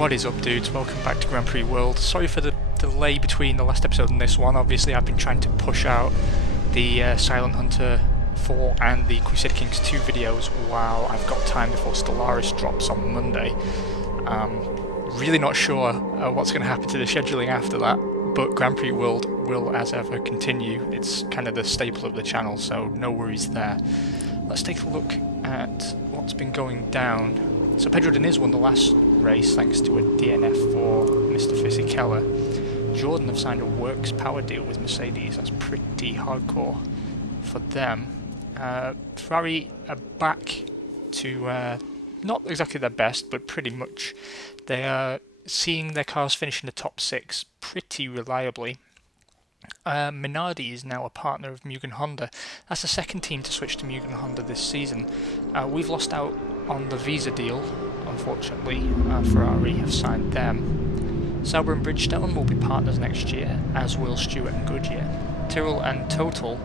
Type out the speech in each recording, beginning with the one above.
What is up, dudes? Welcome back to Grand Prix World. Sorry for the delay between the last episode and this one. Obviously I've been trying to push out the Silent Hunter 4 and the Crusader Kings 2 videos while I've got time before Stellaris drops on Monday. Really not sure what's going to happen to the scheduling after that, but Grand Prix World will as ever continue. It's kind of the staple of the channel, so no worries there. Let's take a look at what's been going down. So Pedro Diniz won the last race thanks to a DNF for Mr. Fisichella. Jordan have signed a works power deal with Mercedes. That's pretty hardcore for them. Ferrari are back to not exactly their best, but pretty much they are seeing their cars finish in the top 6 pretty reliably. Minardi is now a partner of Mugen Honda. That's the second team to switch to Mugen Honda this season. We've lost out on the Visa deal, unfortunately. Ferrari have signed them. Sauber and Bridgestone will be partners next year, as will Stewart and Goodyear. Tyrrell and Total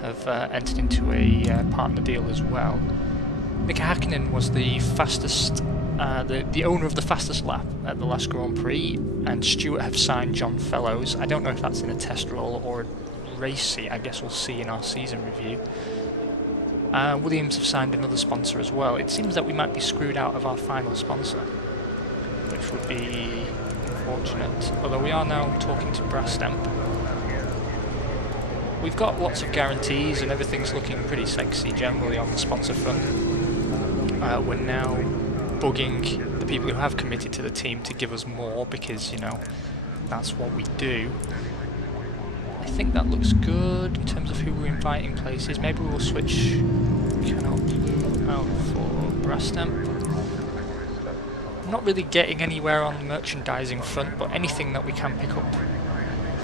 have entered into a partner deal as well. Mika Hakkinen was the fastest, the owner of the fastest lap at the last Grand Prix, and Stewart have signed John Fellows. I don't know if that's in a test role or a race seat. I guess we'll see in our season review. Williams have signed another sponsor as well. It seems that we might be screwed out of our final sponsor, which would be unfortunate, although we are now talking to Brastemp. We've got lots of guarantees and everything's looking pretty sexy generally on the sponsor front. We're now bugging the people who have committed to the team to give us more because, you know, that's what we do. I think that looks good in terms of who we're inviting places. Maybe we'll switch Canal Blue out for Brastemp. Not really getting anywhere on the merchandising front, but anything that we can pick up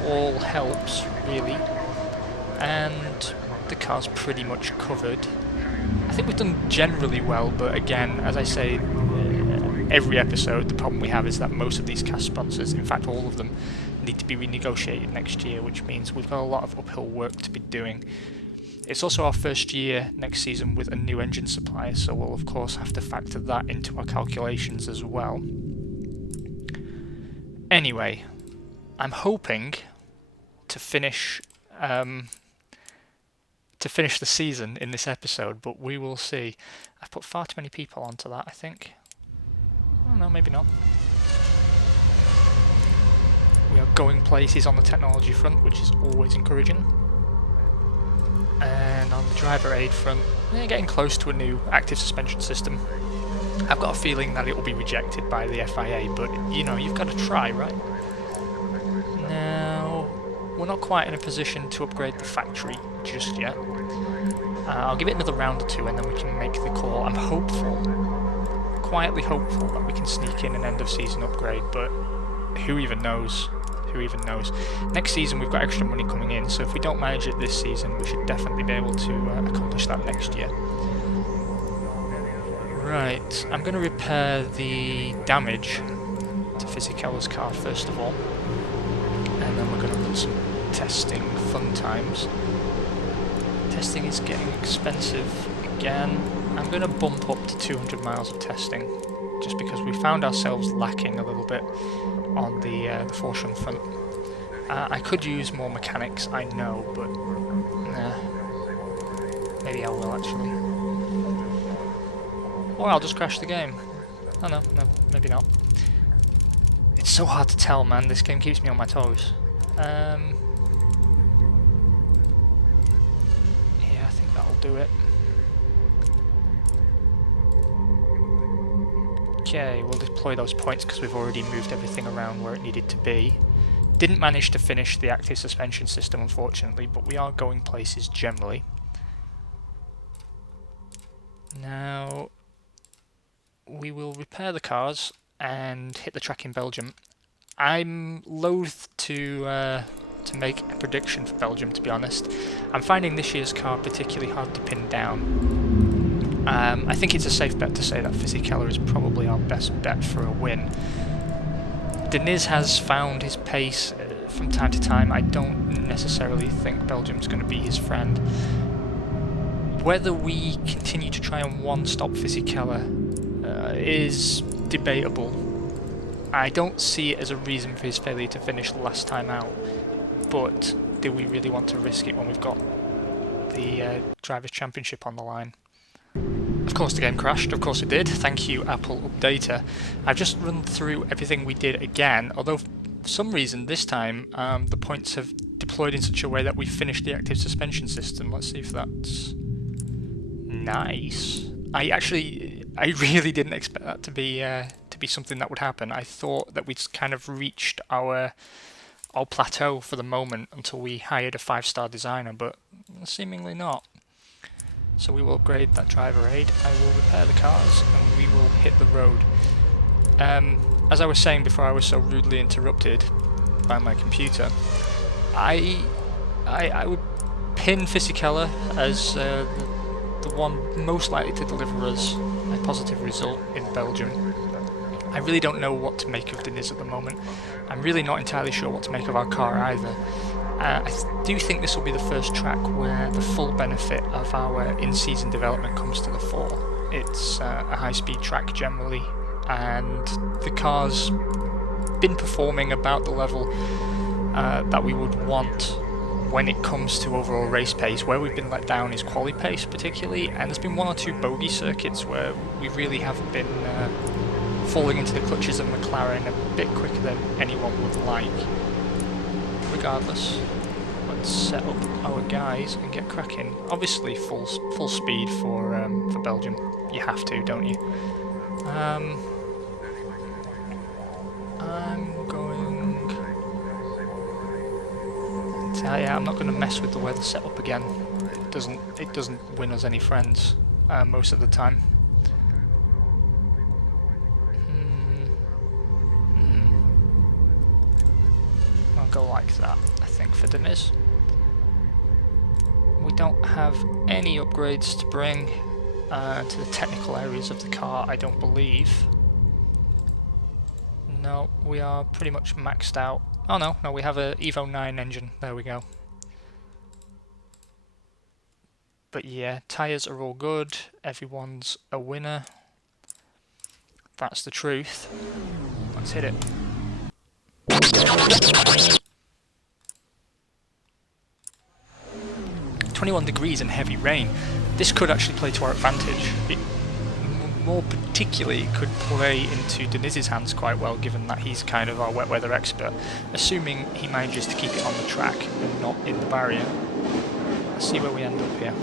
all helps, really. And the car's pretty much covered. I think we've done generally well, but again, as I say, every episode, the problem we have is that most of these cast sponsors, in fact all of them, need to be renegotiated next year, which means we've got a lot of uphill work to be doing. It's also our first year next season with a new engine supplier, so we'll of course have to factor that into our calculations as well. Anyway, I'm hoping to finish the season in this episode, but we will see. I've put far too many people onto that, I think. Oh no, maybe not. We are going places on the technology front, which is always encouraging. And on the driver aid front, we're getting close to a new active suspension system. I've got a feeling that it will be rejected by the FIA, but you know, you've got to try, right? Now, we're not quite in a position to upgrade the factory just yet. I'll give it another round or two and then we can make the call. I'm hopeful, quietly hopeful, that we can sneak in an end of season upgrade, but who even knows? Who even knows? Next season we've got extra money coming in, so if we don't manage it this season, we should definitely be able to accomplish that next year. Right, I'm going to repair the damage to Fisichella's car first of all, and then we're going to run some testing fun times. Testing is getting expensive again. I'm going to bump up to 200 miles of testing, just because we found ourselves lacking a little bit on the Fortune front. I could use more mechanics, I know, but maybe I will actually. Or I'll just crash the game. Oh no, maybe not. It's so hard to tell, man. This game keeps me on my toes. Yeah, I think that'll do it. Okay, we'll deploy those points because we've already moved everything around where it needed to be. Didn't manage to finish the active suspension system, unfortunately, but we are going places generally. Now, we will repair the cars and hit the track in Belgium. I'm loath to make a prediction for Belgium, to be honest. I'm finding this year's car particularly hard to pin down. I think it's a safe bet to say that Fisichella is probably our best bet for a win. Diniz has found his pace from time to time. I don't necessarily think Belgium's going to be his friend. Whether we continue to try and one-stop Fisichella is debatable. I don't see it as a reason for his failure to finish last time out, but do we really want to risk it when we've got the Drivers' Championship on the line? Of course the game crashed, of course it did. Thank you, Apple Updater. I've just run through everything we did again, although for some reason this time the points have deployed in such a way that we finished the active suspension system. Let's see if that's nice. I really didn't expect that to be something that would happen. I thought that we'd kind of reached our plateau for the moment until we hired a 5-star designer, but seemingly not. So we will upgrade that driver aid, I will repair the cars, and we will hit the road. As I was saying before I was so rudely interrupted by my computer, I would pin Fisichella as the one most likely to deliver us a positive result in Belgium. I really don't know what to make of Deniz at the moment. I'm really not entirely sure what to make of our car either. I do think this will be the first track where the full benefit of our in-season development comes to the fore. It's a high-speed track generally, and the car's been performing about the level that we would want when it comes to overall race pace. Where we've been let down is quali pace particularly, and there's been 1 or 2 bogey circuits where we really haven't been falling into the clutches of McLaren a bit quicker than anyone would like. Regardless, let's set up our guys and get cracking. Obviously full speed for Belgium. You have to, don't you? I'm going... yeah, I'm not going to mess with the weather setup again. It doesn't win us any friends most of the time. I'll go like that, I think, for Deniz. We don't have any upgrades to bring to the technical areas of the car, I don't believe. No, we are pretty much maxed out. Oh no, we have a Evo 9 engine, there we go. But yeah, tyres are all good, everyone's a winner. That's the truth. Let's hit it. 21 degrees and heavy rain. This could actually play to our advantage. It more particularly could play into Deniz's hands quite well, given that he's kind of our wet weather expert, assuming he manages to keep it on the track and not in the barrier. Let's see where we end up here.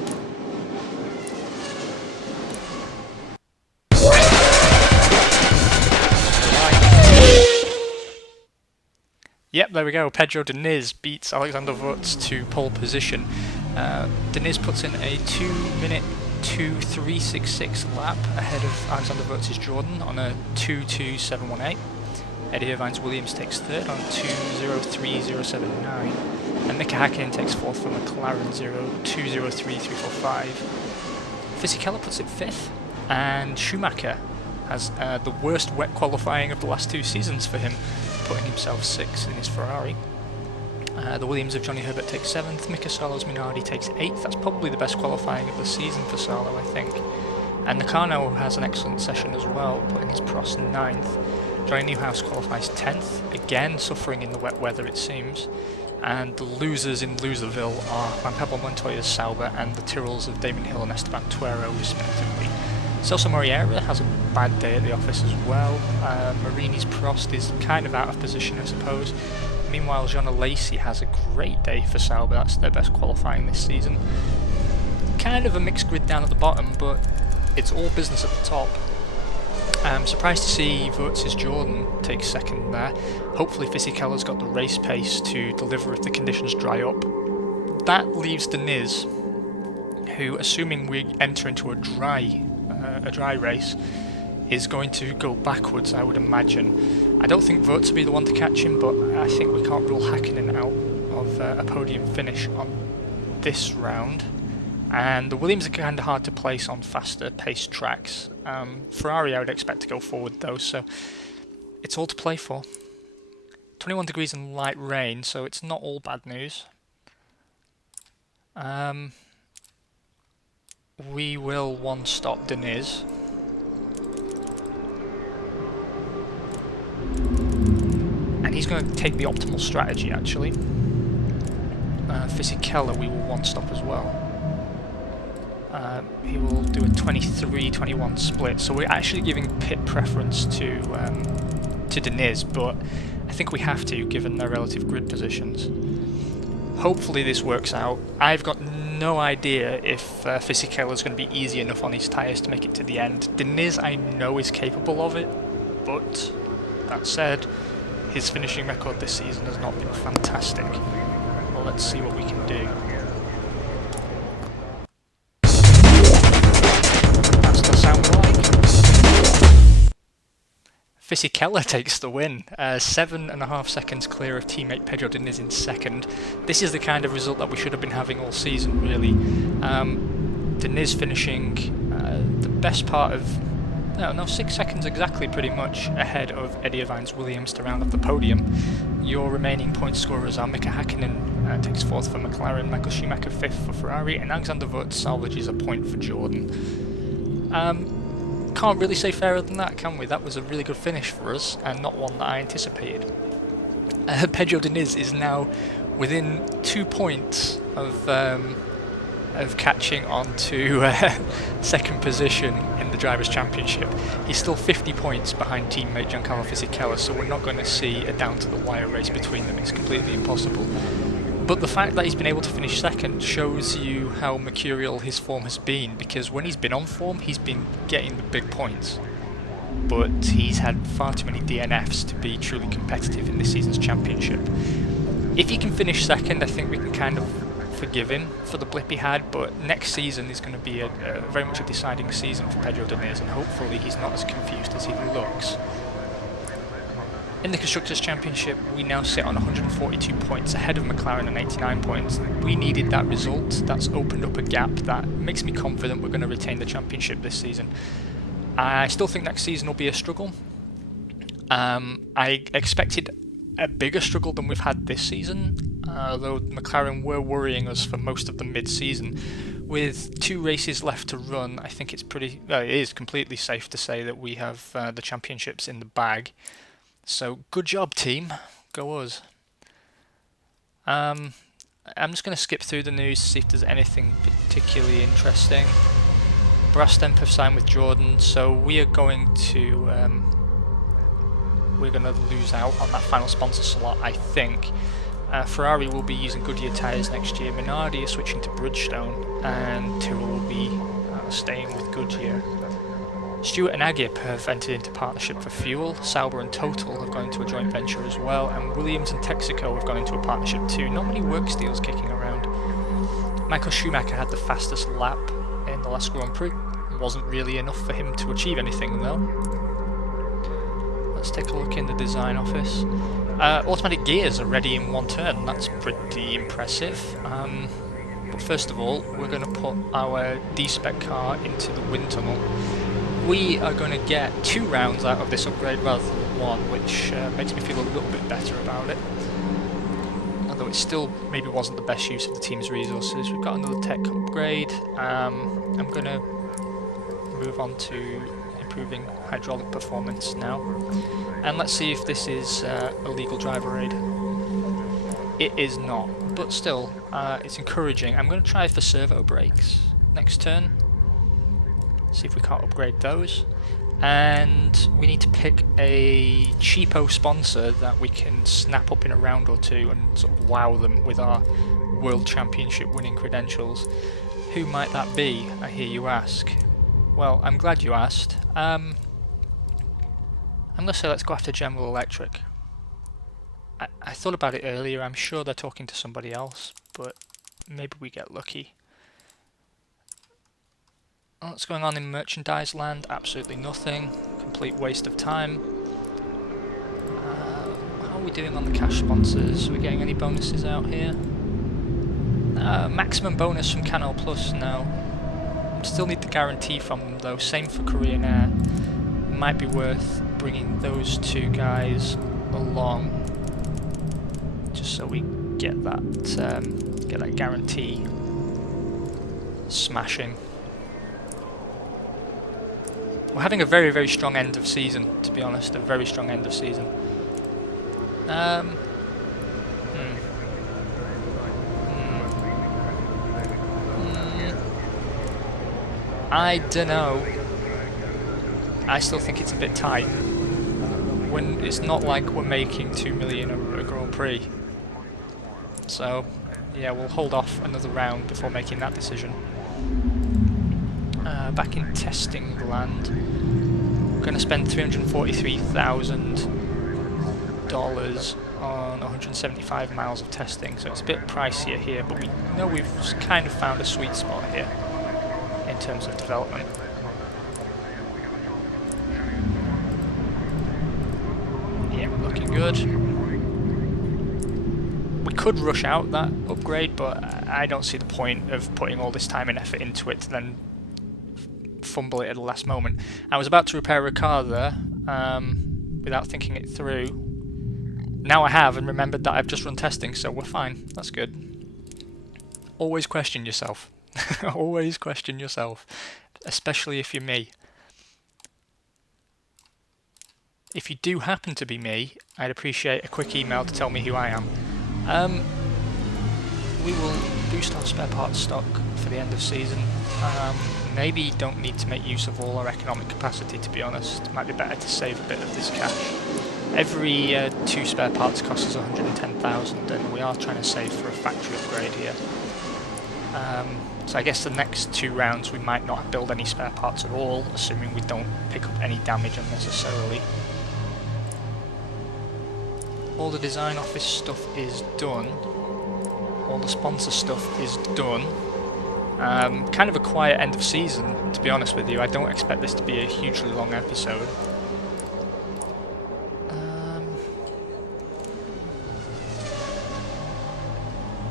Yep, there we go. Pedro Deniz beats Alexander Wurz to pole position. Deniz puts in a 2-minute 2.366 lap ahead of Alexander Wurz's Jordan on a 2.2718. Eddie Irvine's Williams takes third on 2.03079. And Mika Hakkinen takes fourth from McLaren 2.03345. Fisichella puts it fifth, and Schumacher has the worst wet qualifying of the last 2 seasons for him, putting himself 6th in his Ferrari. The Williams of Johnny Herbert takes 7th, Mika Salo's Minardi takes 8th. That's probably the best qualifying of the season for Salo, I think. And Nakano has an excellent session as well, putting his Prost 9th. Johnny Newhouse qualifies 10th, again suffering in the wet weather it seems. And the losers in Loserville are Juan Pablo Montoya's Sauber and the Tyrrells of Damon Hill and Esteban Tuero respectively. Celso Moreira has a bad day at the office as well. Marini's Prost is kind of out of position, I suppose. Meanwhile, Jean Lacey has a great day for Sauber. That's their best qualifying this season. Kind of a mixed grid down at the bottom, but it's all business at the top. I'm surprised to see Wurz's Jordan take 2nd there. Hopefully Fisichella's got the race pace to deliver if the conditions dry up. That leaves Deniz, who, assuming we enter into a dry race, is going to go backwards, I would imagine. I don't think Wurz will be the one to catch him, but I think we can't rule Hakkinen out of a podium finish on this round. And the Williams are kind of hard to place on faster paced tracks. Ferrari I would expect to go forward though, so it's all to play for. 21 degrees and light rain, so it's not all bad news. We will one-stop Deniz. he's going to take the optimal strategy actually. Fisichella we will one stop as well. He will do a 23-21 split, so we're actually giving pit preference to Deniz, but I think we have to given their relative grid positions. Hopefully this works out. I've got no idea if Fisichella is going to be easy enough on his tyres to make it to the end. Deniz I know is capable of it, but that said, his finishing record this season has not been fantastic. Well, let's see what we can do. That's the sound like. Fisichella takes the win, 7.5 seconds clear of teammate Pedro Diniz in second. This is the kind of result that we should have been having all season, really. Diniz finishing the best part of, 6 seconds exactly, pretty much, ahead of Eddie Irvine's Williams to round off the podium. Your remaining point scorers are Mika Hakkinen takes 4th for McLaren, Michael Schumacher 5th for Ferrari, and Alexander Wurz salvages a point for Jordan. Can't really say fairer than that, can we? That was a really good finish for us, and not one that I anticipated. Pedro Diniz is now within 2 points of catching on to second position in the Drivers' Championship. He's still 50 points behind teammate Giancarlo Fisichella, so we're not going to see a down-to-the-wire race between them. It's completely impossible. But the fact that he's been able to finish second shows you how mercurial his form has been, because when he's been on form, he's been getting the big points. But he's had far too many DNFs to be truly competitive in this season's championship. If he can finish second, I think we can kind of forgive him for the blip he had, but next season is going to be a very much a deciding season for Pedro Diniz, and hopefully he's not as confused as he looks. In the Constructors' Championship, we now sit on 142 points ahead of McLaren on 89 points. We needed that result. That's opened up a gap that makes me confident we're going to retain the championship this season. I still think next season will be a struggle. I expected a bigger struggle than we've had this season, although McLaren were worrying us for most of the mid-season. With 2 races left to run, I think it is completely safe to say that we have the championships in the bag. So, good job, team. Go us. I'm just going to skip through the news to see if there's anything particularly interesting. Brastemp have signed with Jordan, so we are going to lose out on that final sponsor slot, I think. Ferrari will be using Goodyear tyres next year. Minardi is switching to Bridgestone, and Tyrrell will be staying with Goodyear. Stewart and Agip have entered into partnership for fuel. Sauber and Total have gone into a joint venture as well, and Williams and Texaco have gone into a partnership too. Not many work deals kicking around. Michael Schumacher had the fastest lap in the last Grand Prix. Wasn't really enough for him to achieve anything though. Let's take a look in the design office. Automatic gears are ready in one turn. That's pretty impressive. But first of all, we're going to put our D-Spec car into the wind tunnel. We are going to get 2 rounds out of this upgrade rather than 1, which makes me feel a little bit better about it. Although it still maybe wasn't the best use of the team's resources. We've got another tech upgrade. I'm going to move on to improving hydraulic performance now. And let's see if this is a legal driver aid. It is not, but still, it's encouraging. I'm going to try for servo brakes next turn. See if we can't upgrade those. And we need to pick a cheapo sponsor that we can snap up in a round or 2 and sort of wow them with our World Championship winning credentials. Who might that be, I hear you ask? Well, I'm glad you asked. I'm going to say let's go after General Electric. I thought about it earlier. I'm sure they're talking to somebody else, but maybe we get lucky. What's going on in merchandise land? Absolutely nothing. Complete waste of time. How are we doing on the cash sponsors? Are we getting any bonuses out here? Maximum bonus from Canal Plus now. Still need the guarantee from them though. Same for Korean Air. Might be worth bringing those 2 guys along, just so we get that guarantee smashing. We're having a very, very strong end of season, to be honest, a very strong end of season. Hmm. I don't know. I still think it's a bit tight. When it's not like we're making 2 million over a Grand Prix. So, yeah, we'll hold off another round before making that decision. Back in testing land, we're going to spend $343,000 on 175 miles of testing, so it's a bit pricier here, but we know we've kind of found a sweet spot here in terms of development. Yeah, looking good. We could rush out that upgrade, but I don't see the point of putting all this time and effort into it to then fumble it at the last moment. I was about to repair a car there without thinking it through. Now I have and remembered that I've just run testing, so we're fine. That's good. Always question yourself. Always question yourself, especially if you're me. If you do happen to be me, I'd appreciate a quick email to tell me who I am. We will boost our spare parts stock for the end of season. Maybe don't need to make use of all our economic capacity, to be honest. It might be better to save a bit of this cash. Every 2 spare parts costs us 110,000, and we are trying to save for a factory upgrade here. So I guess the next 2 rounds we might not build any spare parts at all, assuming we don't pick up any damage unnecessarily. All the design office stuff is done. All the sponsor stuff is done. Kind of a quiet end of season, to be honest with you. I don't expect this to be a hugely long episode.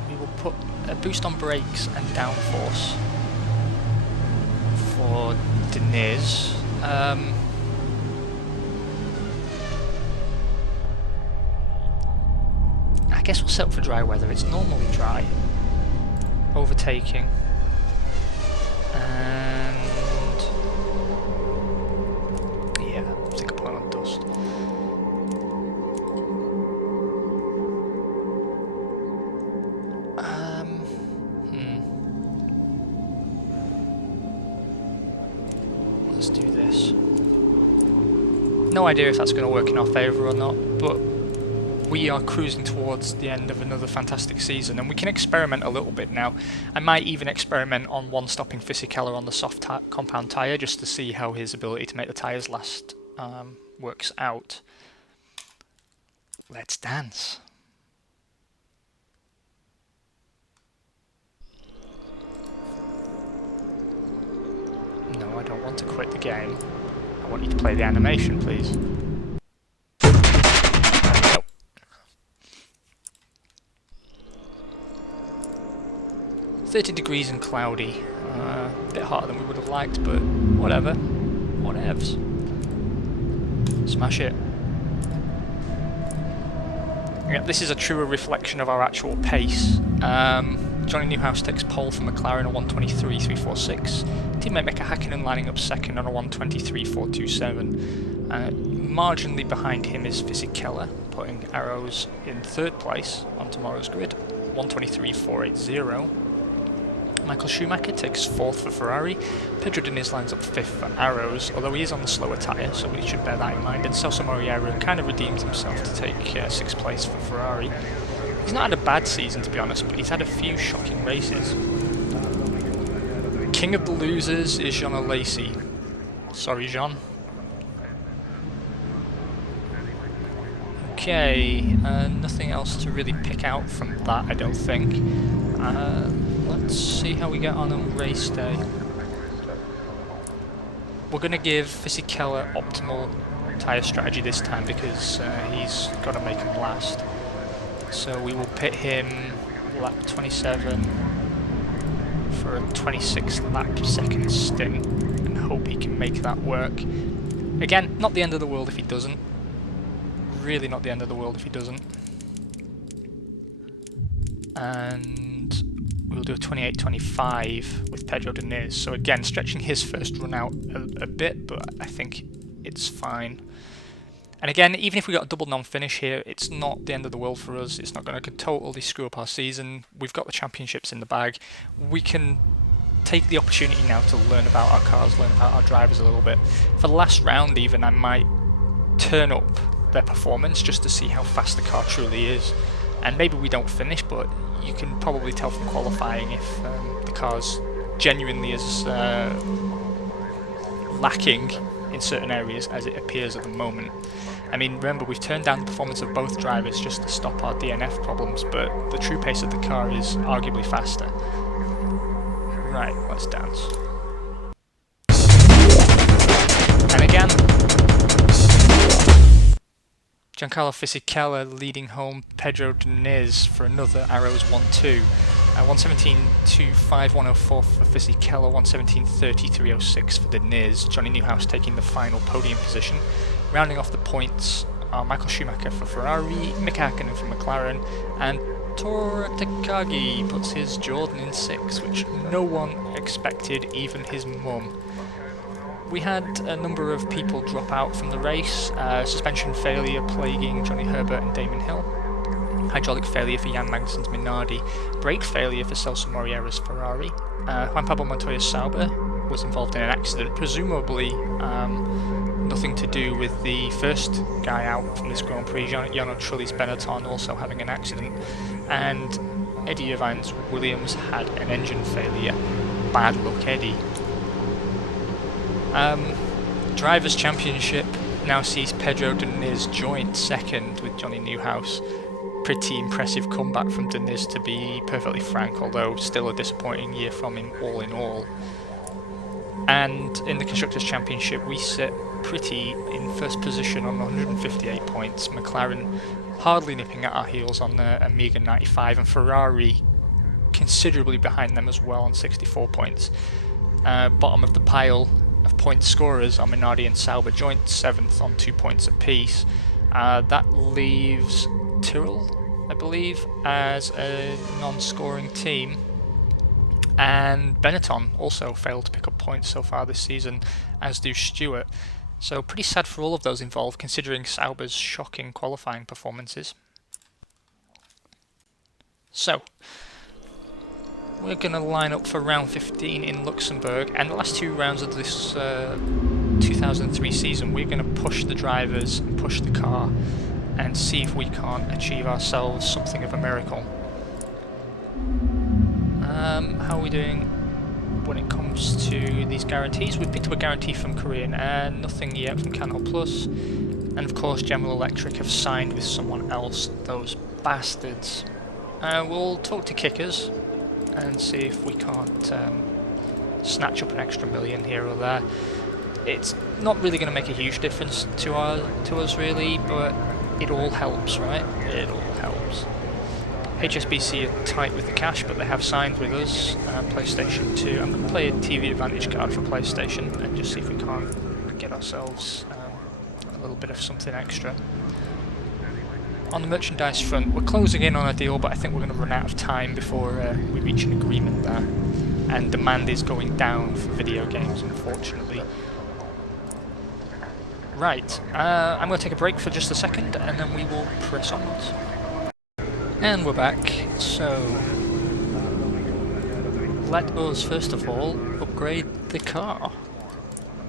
We will put a boost on brakes and downforce for Deniz. I guess we'll settle for dry weather. It's normally dry. Overtaking. And yeah, I think I'll put on dust. Let's do this. No idea if that's going to work in our favour or not, but we are cruising towards the end of another fantastic season, and we can experiment a little bit now. I might even experiment on one-stopping Fisichella on the soft compound tyre, just to see how his ability to make the tyres last works out. Let's dance. No, I don't want to quit the game. I want you to play the animation, please. 30 degrees and cloudy. A bit hotter than we would have liked, but whatever. Whatevs. Smash it. Yeah, this is a truer reflection of our actual pace. Johnny Newhouse takes pole for McLaren on 1:23.346. Teammate Mika Hakkinen lining up second on a 1:23.427. Marginally behind him is Fisichella, putting Arrows in third place on tomorrow's grid, 1:23.480. Michael Schumacher takes fourth for Ferrari. Pedro Diniz lines up fifth for Arrows, although he is on the slower tyre, so we should bear that in mind. And Celso Moriero kind of redeems himself to take sixth place for Ferrari. He's not had a bad season, to be honest, but he's had a few shocking races. King of the losers is Jean Lacey. Sorry, Jean. Okay, nothing else to really pick out from that, I don't think. Let's see how we get on race day. We're going to give Fisichella optimal tyre strategy this time because he's got to make him last. So we will pit him lap 27 for a 26 lap second stint and hope he can make that work. Again, not the end of the world if he doesn't. Really not the end of the world if he doesn't. And we'll do a 28.25 with Pedro Diniz. So again, stretching his first run out a bit, but I think it's fine. And again, even if we got a double non-finish here, it's not the end of the world for us. It's not going to totally screw up our season. We've got the championships in the bag. We can take the opportunity now to learn about our cars, learn about our drivers a little bit. For the last round even, I might turn up their performance just to see how fast the car truly is. And maybe we don't finish, but you can probably tell from qualifying if the car's genuinely as lacking in certain areas as it appears at the moment. I mean, remember, we've turned down the performance of both drivers just to stop our DNF problems, but the true pace of the car is arguably faster. Right, let's dance. And again, Giancarlo Fisichella leading home Pedro Diniz for another Arrows 1-2. 117.25.104 for Fisichella, 117.33.06 for Diniz. Johnny Newhouse taking the final podium position. Rounding off the points are Michael Schumacher for Ferrari, Mick Hakkinen for McLaren, and Tora Takagi puts his Jordan in 6th, which no one expected, even his mum. We had a number of people drop out from the race, suspension failure plaguing Johnny Herbert and Damon Hill, hydraulic failure for Jan Magnussen's Minardi, brake failure for Celso Moreira's Ferrari. Juan Pablo Montoya's Sauber was involved in an accident, presumably nothing to do with the first guy out from this Grand Prix, Jarno Trulli's Benetton, also having an accident, and Eddie Irvine's Williams had an engine failure. Bad luck, Eddie. Drivers' Championship now sees Pedro Diniz joint second with Johnny Newhouse. Pretty impressive comeback from Diniz, to be perfectly frank, although still a disappointing year from him all in all. And in the Constructors' Championship, we sit pretty in first position on 158 points, McLaren hardly nipping at our heels on a meagre 95, and Ferrari considerably behind them as well on 64 points. Bottom of the pile of point scorers are Minardi and Sauber joint 7th on 2 points apiece. That leaves Tyrrell, I believe, as a non-scoring team, and Benetton also failed to pick up points so far this season, as do Stewart. So pretty sad for all of those involved, considering Sauber's shocking qualifying performances. So we're going to line up for round 15 in Luxembourg, and the last 2 rounds of this 2003 season we're going to push the drivers and push the car and see if we can't achieve ourselves something of a miracle. How are we doing when it comes to these guarantees? We've picked up a guarantee from Korean Air, nothing yet from Canal Plus, and of course General Electric have signed with someone else, those bastards. We'll talk to Kickers and see if we can't snatch up an extra million here or there. It's not really going to make a huge difference to us really, but it all helps, right? It all helps. HSBC are tight with the cash, but they have signed with us. PlayStation 2. I'm going to play a TV Advantage card for PlayStation and just see if we can't get ourselves a little bit of something extra. On the merchandise front, we're closing in on a deal, but I think we're going to run out of time before we reach an agreement there. And demand is going down for video games, unfortunately. Right, I'm going to take a break for just a second, and then we will press onwards. And we're back, so let us first of all upgrade the car.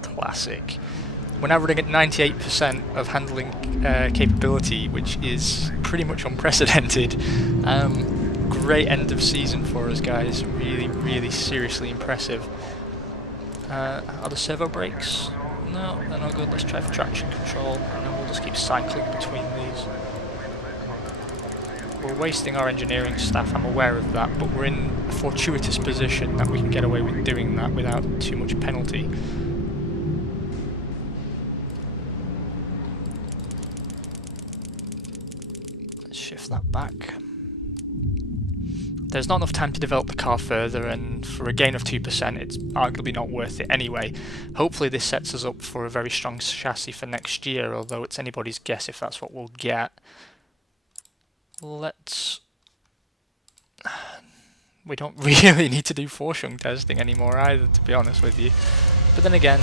Classic. We're now running at 98% of handling capability, which is pretty much unprecedented. Great end of season for us, guys. Really, really seriously impressive. Are the servo brakes? No, they're not good. Let's try for traction control, and then we'll just keep cycling between these. We're wasting our engineering staff, I'm aware of that, but we're in a fortuitous position that we can get away with doing that without too much penalty. Let's shift that back. There's not enough time to develop the car further, and for a gain of 2% it's arguably not worth it anyway. Hopefully this sets us up for a very strong chassis for next year, although it's anybody's guess if that's what we'll get. We don't really need to do Forschung testing anymore either, to be honest with you. But then again,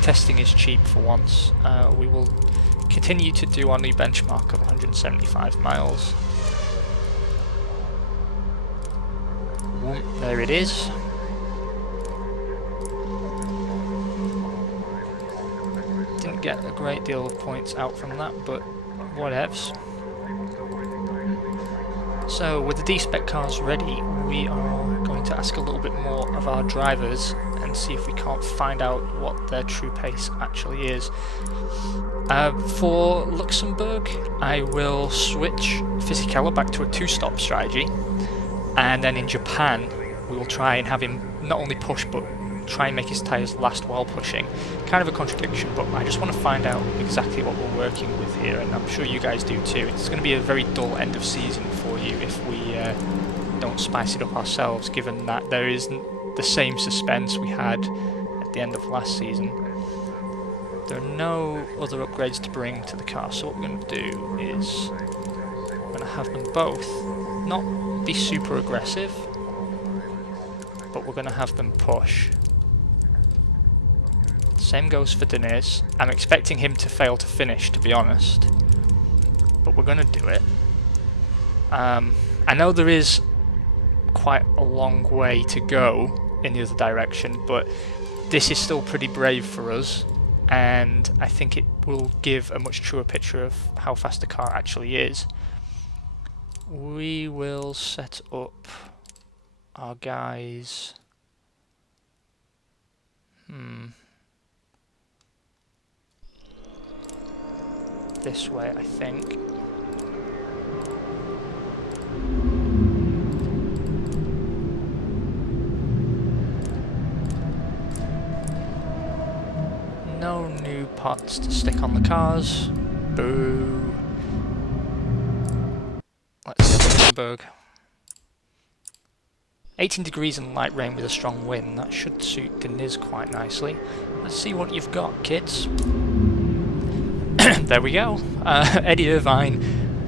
testing is cheap for once. We will continue to do our new benchmark of 175 miles. There it is. Didn't get a great deal of points out from that, but whatevs. So with the D-Spec cars ready, we are going to ask a little bit more of our drivers and see if we can't find out what their true pace actually is. For Luxembourg, I will switch Fisichella back to a 2-stop strategy, and then in Japan we will try and have him not only push but try and make his tyres last while pushing. Kind of a contradiction, but I just want to find out exactly what we're working with here, and I'm sure you guys do too. It's going to be a very dull end of season for you if we don't spice it up ourselves, given that there isn't the same suspense we had at the end of last season. There are no other upgrades to bring to the car, so what we're going to do is we're going to have them both not be super aggressive, but we're going to have them push. Same goes for Deniz. I'm expecting him to fail to finish, to be honest, but we're going to do it. I know there is quite a long way to go in the other direction, but this is still pretty brave for us, and I think it will give a much truer picture of how fast the car actually is. We will set up our guys. This way, I think. No new pots to stick on the cars. Boo. Let's go to Luxembourg. 18 degrees and light rain with a strong wind. That should suit Deniz quite nicely. Let's see what you've got, kids. There we go. Eddie Irvine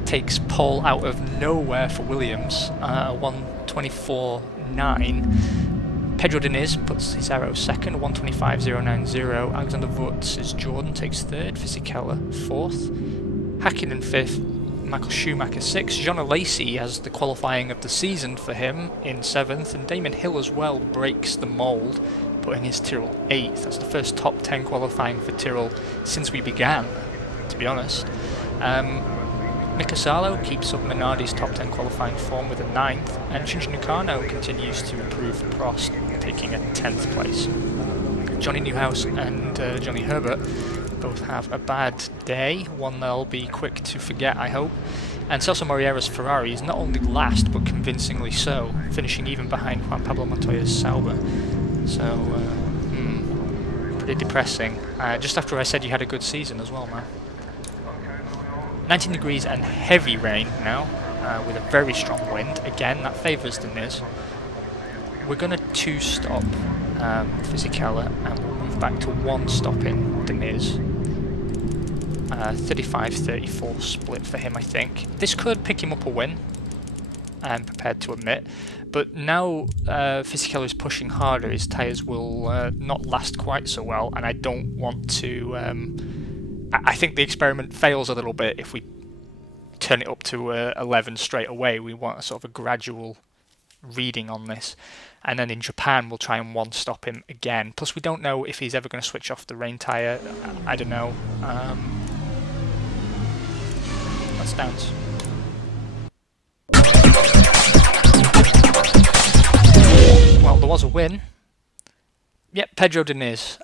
takes pole out of nowhere for Williams. 1:24.9. Pedro Deniz puts his arrow second, 1:25.090. Alexander Wurz Jordan takes third, Fisichella fourth, Hakkinen fifth, Michael Schumacher sixth. Jean Alesi has the qualifying of the season for him in seventh, and Damon Hill as well breaks the mould, putting his Tyrrell eighth. That's the first top 10 qualifying for Tyrrell since we began, to be honest. Mika Salo keeps up Minardi's top 10 qualifying form with a 9th, and Shinji Nakano continues to improve Prost, taking a 10th place. Johnny Newhouse and Johnny Herbert both have a bad day, one they'll be quick to forget, I hope. And Celso Moreira's Ferrari is not only last, but convincingly so, finishing even behind Juan Pablo Montoya's Sauber. So, pretty depressing. Just after I said you had a good season as well, man. 19 degrees and heavy rain now, with a very strong wind. Again, that favours Deniz. We're going to 2-stop Fisichella, and we'll move back to 1-stopping Deniz. 35-34 split for him, I think. This could pick him up a win, I'm prepared to admit. But now Fisichella is pushing harder, his tyres will not last quite so well, and I don't want to... I think the experiment fails a little bit if we turn it up to 11 straight away. We want a sort of a gradual reading on this. And then in Japan, we'll try and 1-stop him again. Plus, we don't know if he's ever going to switch off the rain tyre. I don't know. Let's dance. Well, there was a win. Yep, Pedro Deniz.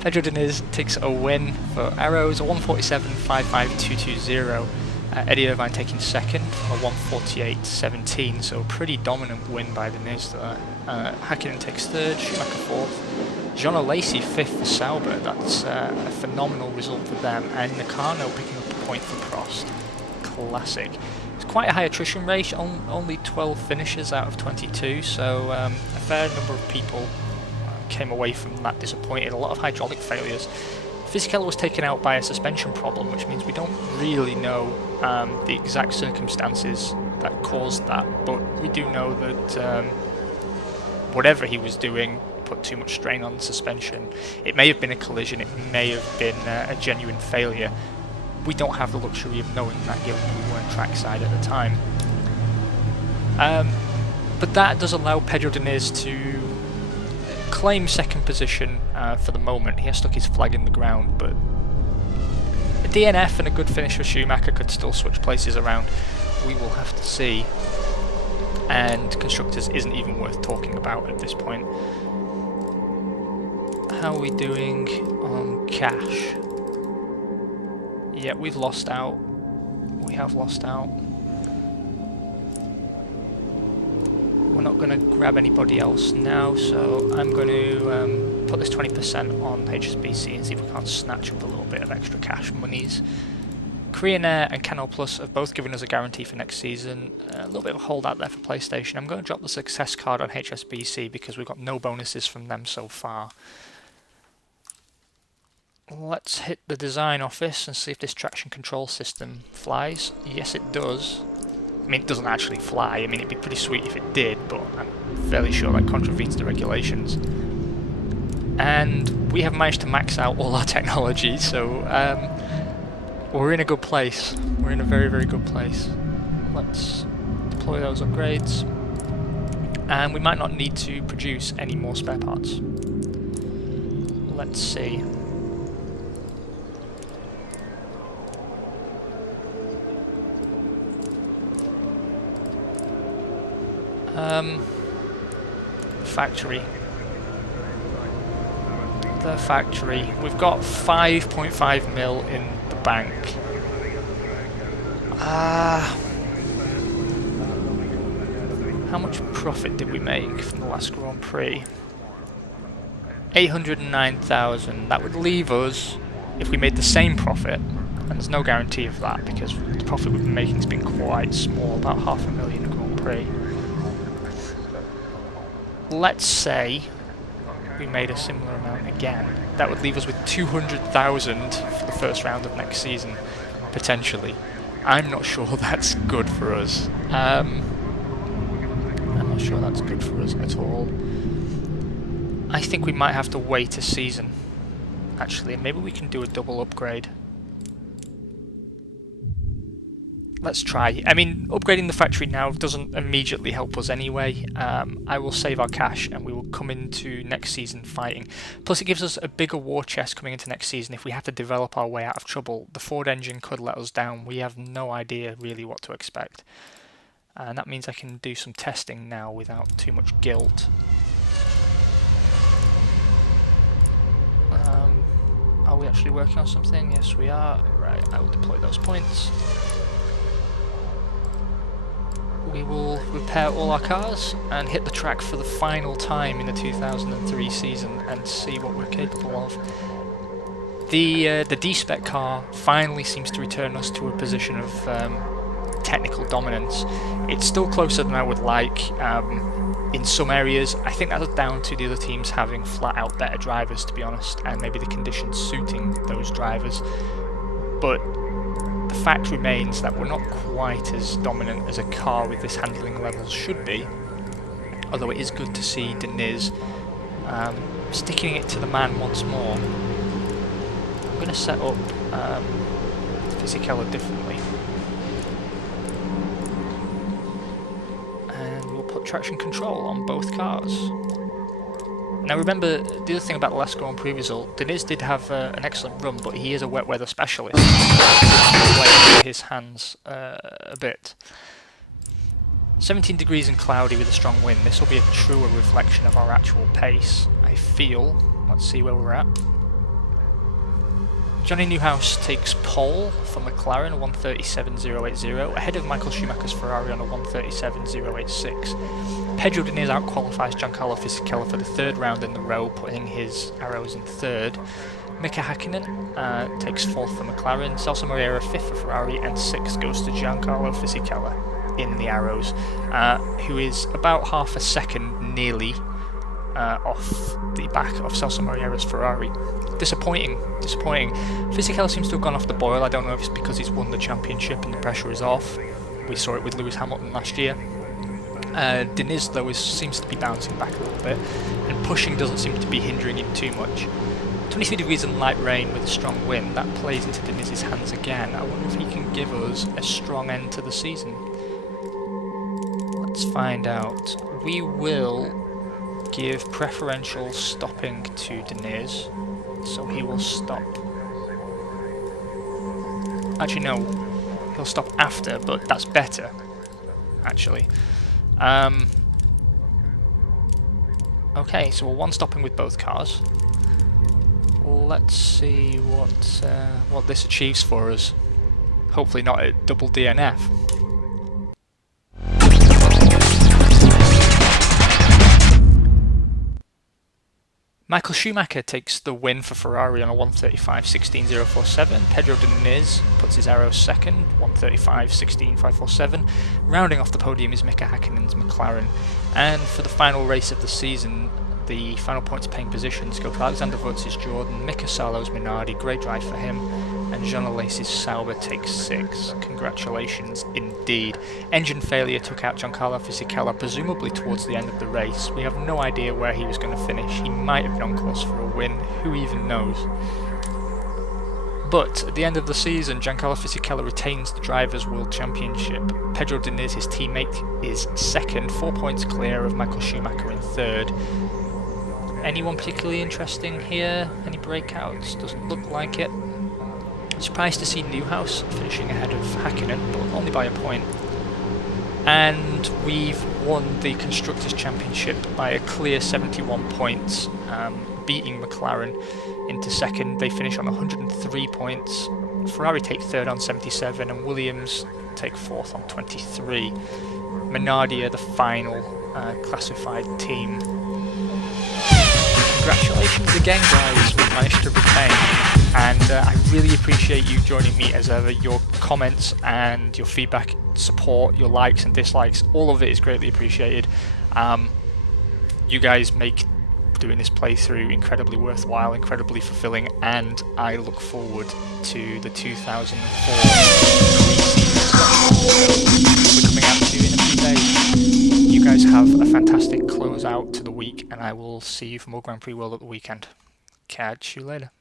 Pedro Deniz takes a win for Arrows, a 1:47.55.220. Eddie Irvine taking second, a 1:48.17, so a pretty dominant win by Deniz there. Hakkinen takes third, Schumacher fourth, Jean Alesi fifth for Sauber. That's a phenomenal result for them, and Nakano picking up a point for Prost. Classic. It's quite a high attrition rate, only 12 finishes out of 22, so a fair number of people came away from that disappointed. A lot of hydraulic failures. Fisichella was taken out by a suspension problem, which means we don't really know the exact circumstances that caused that, but we do know that whatever he was doing put too much strain on the suspension. It may have been a collision, it may have been a genuine failure. We don't have the luxury of knowing that given we weren't trackside at the time. But that does allow Pedro Diniz to claim second position for the moment. He has stuck his flag in the ground, but a DNF and a good finish for Schumacher could still switch places around. We will have to see. And Constructors isn't even worth talking about at this point. How are we doing on cash? Yeah, we've lost out. We have lost out. We're not going to grab anybody else now, so I'm going to put this 20% on HSBC and see if we can't snatch up a little bit of extra cash monies. Korean Air and Canal Plus have both given us a guarantee for next season. A little bit of a holdout there for PlayStation. I'm going to drop the success card on HSBC because we've got no bonuses from them so far. Let's hit the design office and see if this traction control system flies. Yes, it does. I mean, it doesn't actually fly. I mean, it'd be pretty sweet if it did, but I'm fairly sure that contravenes the regulations. And we have managed to max out all our technology, so we're in a good place. We're in a very, very good place. Let's deploy those upgrades. And we might not need to produce any more spare parts. Let's see. Factory. The factory. We've got 5.5 mil in the bank. How much profit did we make from the last Grand Prix? 809,000. That would leave us, if we made the same profit, and there's no guarantee of that because the profit we've been making has been quite small, about 500,000 Grand Prix. Let's say we made a similar amount again. That would leave us with 200,000 for the first round of next season, potentially. I'm not sure that's good for us. I'm not sure that's good for us at all. I think we might have to wait a season, actually. Maybe we can do a double upgrade. Let's try. I mean, upgrading the factory now doesn't immediately help us anyway. I will save our cash and we will come into next season fighting. Plus it gives us a bigger war chest coming into next season if we have to develop our way out of trouble. The Ford engine could let us down. We have no idea really what to expect. And that means I can do some testing now without too much guilt. Are we actually working on something? Yes, we are. Right, I will deploy those points. We will repair all our cars and hit the track for the final time in the 2003 season and see what we're capable of. The D-Spec car finally seems to return us to a position of technical dominance. It's still closer than I would like in some areas. I think that's down to the other teams having flat out better drivers, to be honest, and maybe the conditions suiting those drivers. But the fact remains that we're not quite as dominant as a car with this handling levels should be, although it is good to see Diniz sticking it to the man once more. I'm going to set up Fisichella differently, and we'll put traction control on both cars. Now remember, the other thing about the last Grand Prix result, Diniz did have an excellent run, but he is a wet weather specialist. Play his hands a bit. 17 degrees and cloudy with a strong wind. This will be a truer reflection of our actual pace, I feel. Let's see where we're at. Johnny Newhouse takes pole for McLaren, a 137.080, ahead of Michael Schumacher's Ferrari on a 137.086. Pedro Diniz outqualifies Giancarlo Fisichella for the third round in the row, putting his arrows in third. Mika Hakkinen takes fourth for McLaren, Celso Moreira fifth for Ferrari, and sixth goes to Giancarlo Fisichella in the arrows, who is about half a second nearly off the back of Celso Moreira's Ferrari. Disappointing. Fisichella seems to have gone off the boil. I don't know if it's because he's won the championship and the pressure is off. We saw it with Lewis Hamilton last year. Deniz though seems to be bouncing back a little bit, and pushing doesn't seem to be hindering him too much. 23 degrees and light rain with a strong wind, that plays into Deniz's hands again. I wonder if he can give us a strong end to the season. Let's find out. We will give preferential stopping to Deniz, so he will stop. Actually no, he'll stop after, but that's better, actually. Okay, so we're one stopping with both cars. Let's see what this achieves for us. Hopefully not a double DNF. Michael Schumacher takes the win for Ferrari on a 1:35.16.047. Pedro Diniz puts his arrow second, 1:35.16.547. Rounding off the podium is Mika Häkkinen's McLaren. And for the final race of the season, the final points paying positions go to Alexander Wutz's Jordan, Mika Salo's Minardi, great drive for him, and Jean Alesi's Sauber takes 6. Congratulations indeed. Engine failure took out Giancarlo Fisichella, presumably towards the end of the race. We have no idea where he was going to finish. He might have been on course for a win, who even knows. But at the end of the season, Giancarlo Fisichella retains the Drivers' World Championship. Pedro Diniz, his teammate, is second, 4 points clear of Michael Schumacher in third. Anyone particularly interesting here? Any breakouts? Doesn't look like it. Surprised to see Newhouse finishing ahead of Häkkinen, but only by a point. And we've won the Constructors' Championship by a clear 71 points, beating McLaren into second. They finish on 103 points. Ferrari take third on 77, and Williams take fourth on 23. Minardi are the final classified team. Congratulations again, guys, we've managed to retain, and I really appreciate you joining me as ever. Your comments and your feedback, support, your likes and dislikes, all of it is greatly appreciated. You guys make doing this playthrough incredibly worthwhile, incredibly fulfilling, and I look forward to the 2004 Prix season coming out to you in a few days. You guys have a fantastic close out to the week, and I will see you for more Grand Prix World at the weekend. Catch you later.